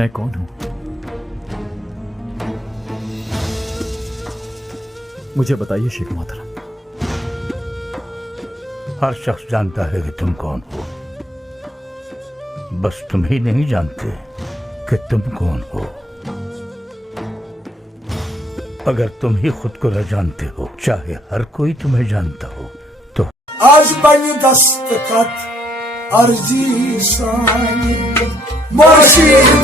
मैं कौन हूं? मुझे बताइए शेख मोहतरम। हर शख्स जानता है कि तुम कौन हो, बस तुम ही नहीं जानते कि तुम कौन हो। अगर तुम ही खुद को न जानते हो, चाहे हर कोई तुम्हें जानता हो, तो आज बनी दस्तखत अर्जी सानी मुर्शिद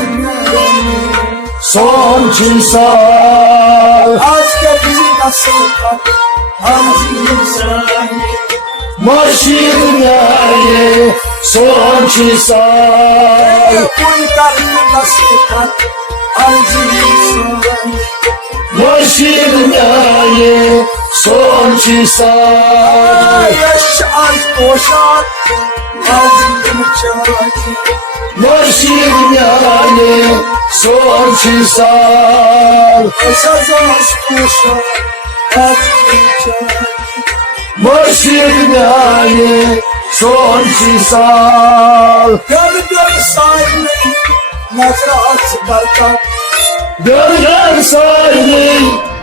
सोची साल। आज के बनी दस्तखत अर्जी सानी मुर्शिद न्याय सोची साल। कोई कर दस्तखत अर्जी सानी मुर्शिद न्याय सोची साल। यश आज पोशाक मुर्शिद न्याय सोची साल। मुर्शिद न्याय सोची साल। घर घर साइने नजरात करता, घर घर साइने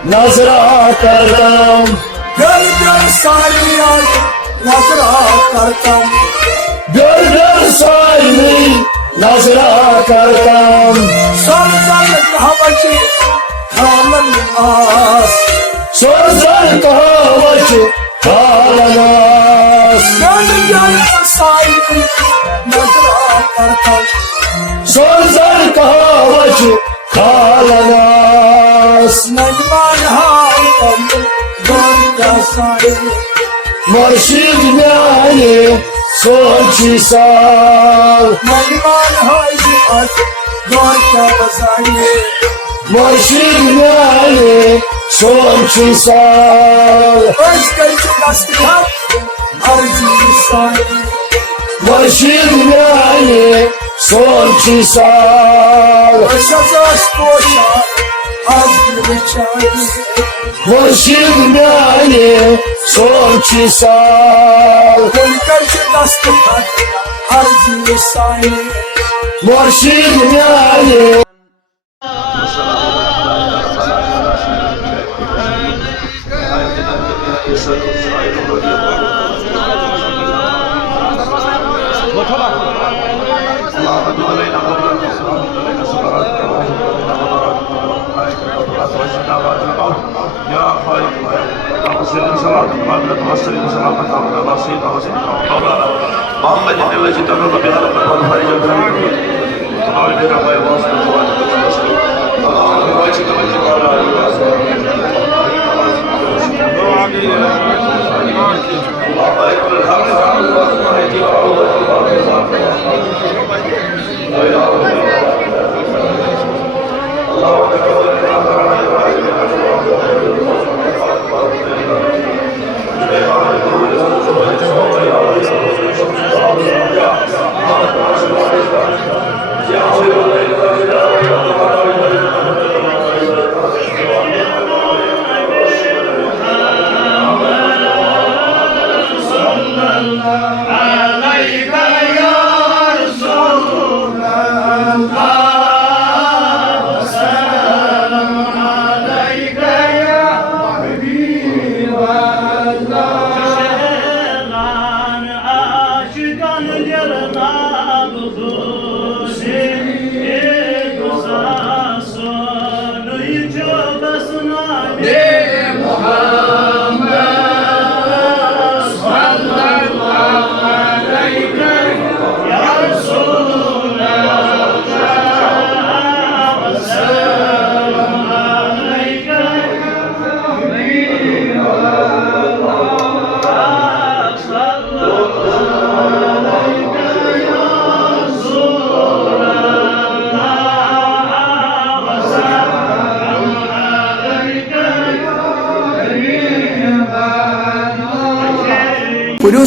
नजरात करता, घर घर साइने नजरात करता, घर घर साइने नजरात करता। सर सर कहावत खालन आस, सर सर कहावत खालन आस। घर घर साइने नजरात करता, सर सर कहावत खालन आस। नजमान हाल घर का साइने मुर्शिद न्याय सोची साल। मेहमान हाय गौर का बसाइए मुर्शिद न्याय सोची साल। अर्जी साल मुर्शिद न्याय सोची साल। मुर्शिद न्याय सोची साल। अर्जी साल मुर्शिद न्याय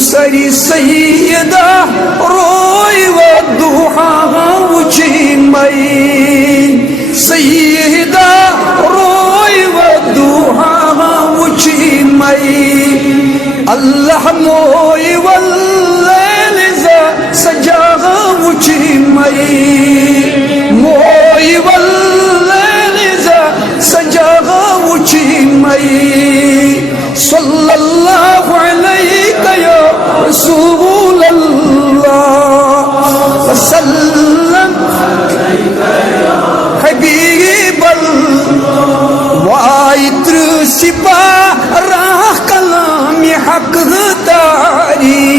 سري سيدة روي والضحى وجين مي سيدة روي والضحى وجين مي اللحموي والليل إذا سجاها وجين مي موي राह कलाम हक तारी